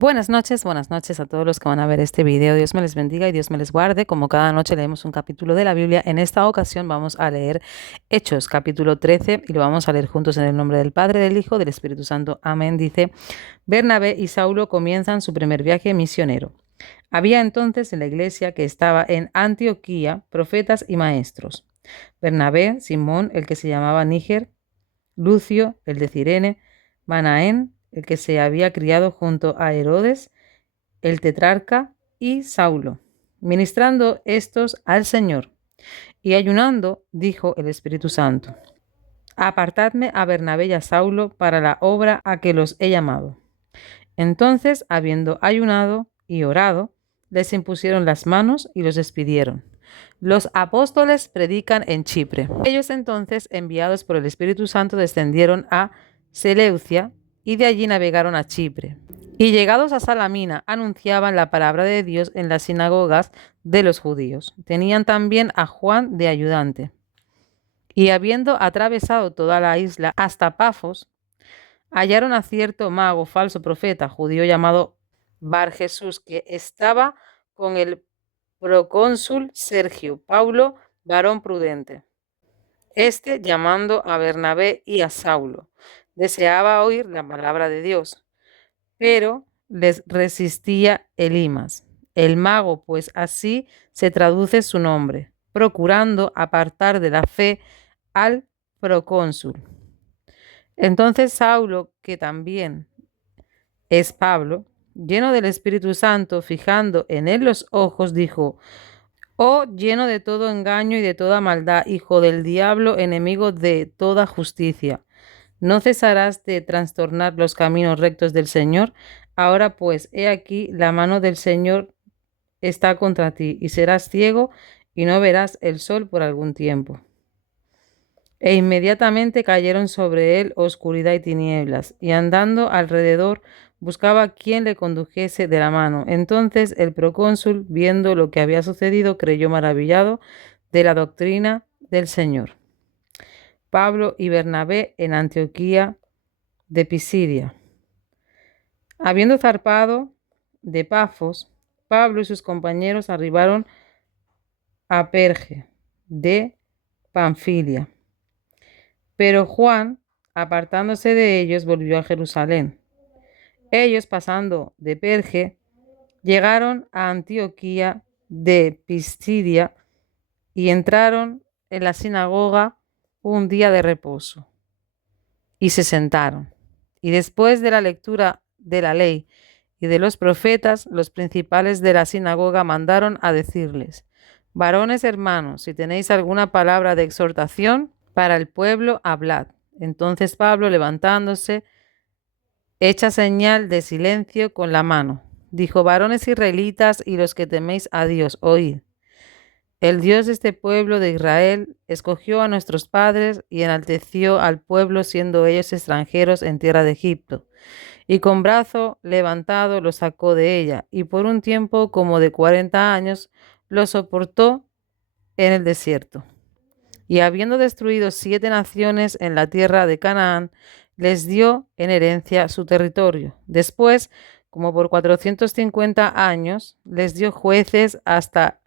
Buenas noches a todos los que van a ver este video. Dios me les bendiga y Dios me les guarde. Como cada noche leemos un capítulo de la Biblia, en esta ocasión vamos a leer Hechos, capítulo 13, y lo vamos a leer juntos en el nombre del Padre, del Hijo, del Espíritu Santo. Amén. Dice, Bernabé y Saulo comienzan su primer viaje misionero. Había entonces en la iglesia que estaba en Antioquía profetas y maestros. Bernabé, Simón, el que se llamaba Níger, Lucio, el de Cirene, Manaén, el que se había criado junto a Herodes, el tetrarca, y Saulo. Ministrando estos al Señor y ayunando, dijo el Espíritu Santo, apartadme a Bernabé y a Saulo para la obra a que los he llamado. Entonces, habiendo ayunado y orado, les impusieron las manos y los despidieron. Los apóstoles predican en Chipre. Ellos entonces, enviados por el Espíritu Santo, descendieron a Seleucia y de allí navegaron a Chipre. Y llegados a Salamina, anunciaban la palabra de Dios en las sinagogas de los judíos. Tenían también a Juan de ayudante. Y habiendo atravesado toda la isla hasta Pafos, hallaron a cierto mago, falso profeta, judío llamado Bar Jesús, que estaba con el procónsul Sergio Paulo, varón prudente. Este, llamando a Bernabé y a Saulo, deseaba oír la palabra de Dios, pero les resistía Elimas, el mago, pues así se traduce su nombre, procurando apartar de la fe al procónsul. Entonces Saulo, que también es Pablo, lleno del Espíritu Santo, fijando en él los ojos, dijo, oh, lleno de todo engaño y de toda maldad, hijo del diablo, enemigo de toda justicia, ¿no cesarás de trastornar los caminos rectos del Señor? Ahora pues, he aquí, la mano del Señor está contra ti, y serás ciego y no verás el sol por algún tiempo. E inmediatamente cayeron sobre él oscuridad y tinieblas, y andando alrededor buscaba quien le condujese de la mano. Entonces el procónsul, viendo lo que había sucedido, creyó maravillado de la doctrina del Señor. Pablo y Bernabé en Antioquía de Pisidia. Habiendo zarpado de Pafos, Pablo y sus compañeros arribaron a Perge de Panfilia. Pero Juan, apartándose de ellos, volvió a Jerusalén. Ellos, pasando de Perge, llegaron a Antioquía de Pisidia y entraron en la sinagoga un día de reposo. Y se sentaron. Y después de la lectura de la ley y de los profetas, los principales de la sinagoga mandaron a decirles, varones hermanos, si tenéis alguna palabra de exhortación para el pueblo, hablad. Entonces Pablo, levantándose, hecha señal de silencio con la mano, dijo, varones israelitas y los que teméis a Dios, oíd. El Dios de este pueblo de Israel escogió a nuestros padres y enalteció al pueblo siendo ellos extranjeros en tierra de Egipto. Y con brazo levantado los sacó de ella, y por un tiempo como de 40 años los soportó en el desierto. Y habiendo destruido 7 naciones en la tierra de Canaán, les dio en herencia su territorio. Después, como por 450 años, les dio jueces hasta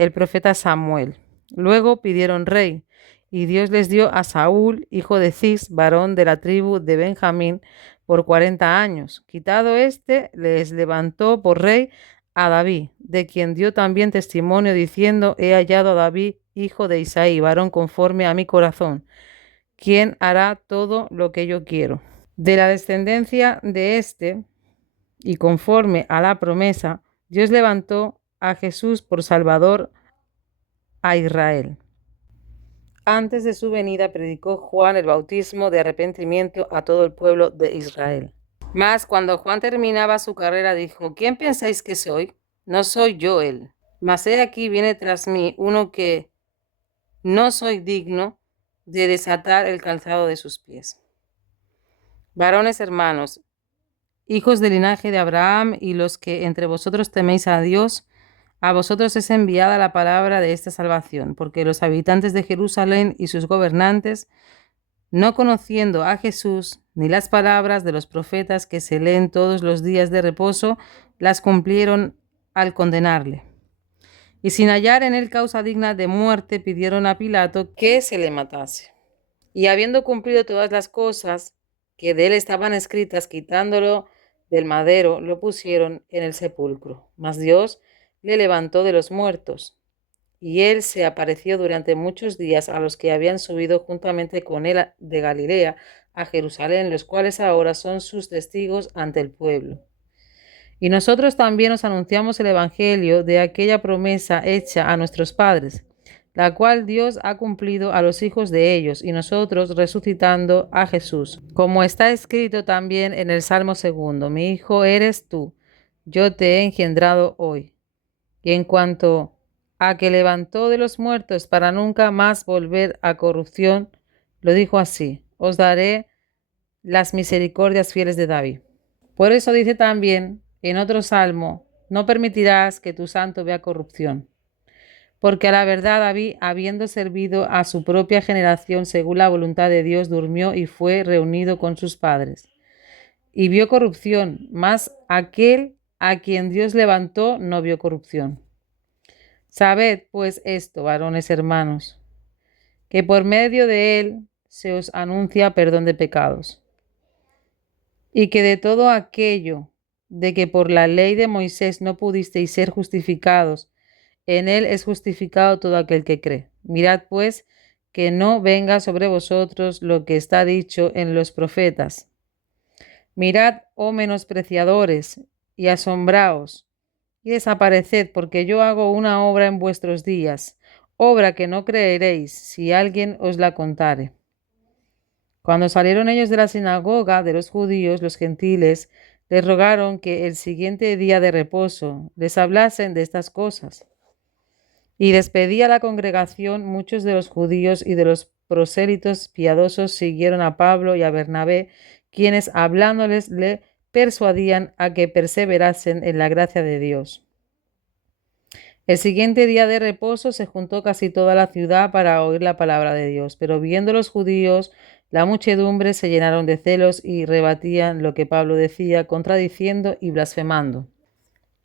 el profeta Samuel. Luego pidieron rey, y Dios les dio a Saúl, hijo de Cis, varón de la tribu de Benjamín, por 40 años. Quitado este, les levantó por rey a David, de quien dio también testimonio diciendo, he hallado a David, hijo de Isaí, varón conforme a mi corazón, quien hará todo lo que yo quiero. De la descendencia de este, y conforme a la promesa, Dios levantó a Jesús por Salvador a Israel. Antes de su venida predicó Juan el bautismo de arrepentimiento a todo el pueblo de Israel. Mas cuando Juan terminaba su carrera dijo, ¿quién pensáis que soy? No soy yo él. Mas he aquí viene tras mí uno que no soy digno de desatar el calzado de sus pies. Varones hermanos, hijos del linaje de Abraham y los que entre vosotros teméis a Dios, a vosotros es enviada la palabra de esta salvación, porque los habitantes de Jerusalén y sus gobernantes no conociendo a Jesús ni las palabras de los profetas que se leen todos los días de reposo, las cumplieron al condenarle. Y sin hallar en él causa digna de muerte, pidieron a Pilato que se le matase. Y habiendo cumplido todas las cosas que de él estaban escritas, quitándolo del madero, lo pusieron en el sepulcro. Mas Dios le levantó de los muertos. Y él se apareció durante muchos días a los que habían subido juntamente con él de Galilea a Jerusalén, los cuales ahora son sus testigos ante el pueblo. Y nosotros también os anunciamos el evangelio de aquella promesa hecha a nuestros padres, la cual Dios ha cumplido a los hijos de ellos, y nosotros resucitando a Jesús. Como está escrito también en el Salmo 2, mi hijo eres tú, yo te he engendrado hoy. Y en cuanto a que levantó de los muertos para nunca más volver a corrupción, lo dijo así: os daré las misericordias fieles de David. Por eso dice también en otro salmo: no permitirás que tu santo vea corrupción. Porque a la verdad David, habiendo servido a su propia generación según la voluntad de Dios, durmió y fue reunido con sus padres. Y vio corrupción, mas aquel a quien Dios levantó no vio corrupción. Sabed pues esto, varones hermanos, que por medio de él se os anuncia perdón de pecados, y que de todo aquello de que por la ley de Moisés no pudisteis ser justificados, en él es justificado todo aquel que cree. Mirad pues que no venga sobre vosotros lo que está dicho en los profetas. Mirad, oh menospreciadores, y asombraos, y desapareced, porque yo hago una obra en vuestros días, obra que no creeréis si alguien os la contare. Cuando salieron ellos de la sinagoga de los judíos, los gentiles les rogaron que el siguiente día de reposo les hablasen de estas cosas. Y despedía la congregación, muchos de los judíos y de los prosélitos piadosos siguieron a Pablo y a Bernabé, quienes hablándoles le persuadían a que perseverasen en la gracia de Dios. El siguiente día de reposo se juntó casi toda la ciudad para oír la palabra de Dios, pero viendo los judíos la muchedumbre se llenaron de celos y rebatían lo que Pablo decía, contradiciendo y blasfemando.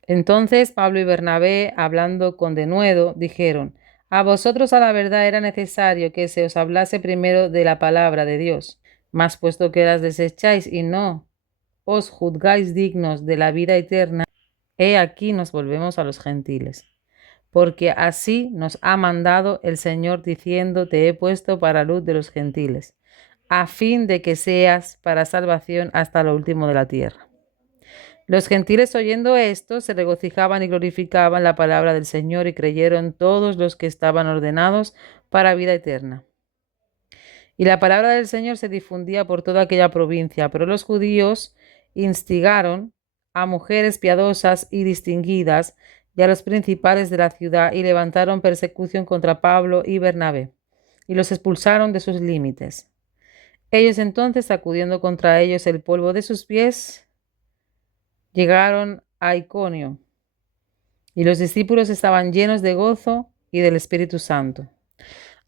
Entonces Pablo y Bernabé, hablando con denuedo, dijeron: a vosotros a la verdad era necesario que se os hablase primero de la palabra de Dios, mas puesto que las desecháis y no os juzgáis dignos de la vida eterna, he aquí nos volvemos a los gentiles. Porque así nos ha mandado el Señor diciendo: te he puesto para luz de los gentiles, a fin de que seas para salvación hasta lo último de la tierra. Los gentiles, oyendo esto, se regocijaban y glorificaban la palabra del Señor, y creyeron todos los que estaban ordenados para vida eterna. Y la palabra del Señor se difundía por toda aquella provincia, pero los judíos instigaron a mujeres piadosas y distinguidas y a los principales de la ciudad, y levantaron persecución contra Pablo y Bernabé, y los expulsaron de sus límites. Ellos entonces, sacudiendo contra ellos el polvo de sus pies, llegaron a Iconio, y los discípulos estaban llenos de gozo y del Espíritu Santo.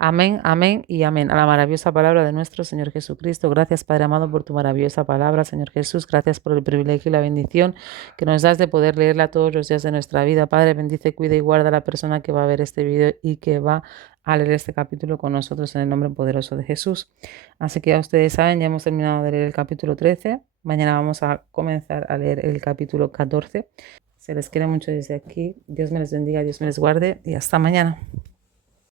Amén, amén y amén. A la maravillosa palabra de nuestro Señor Jesucristo. Gracias, Padre amado, por tu maravillosa palabra, Señor Jesús. Gracias por el privilegio y la bendición que nos das de poder leerla todos los días de nuestra vida. Padre, bendice, cuida y guarda a la persona que va a ver este video y que va a leer este capítulo con nosotros en el nombre poderoso de Jesús. Así que ya ustedes saben, ya hemos terminado de leer el capítulo 13. Mañana vamos a comenzar a leer el capítulo 14. Se les quiere mucho desde aquí. Dios me les bendiga, Dios me les guarde y hasta mañana.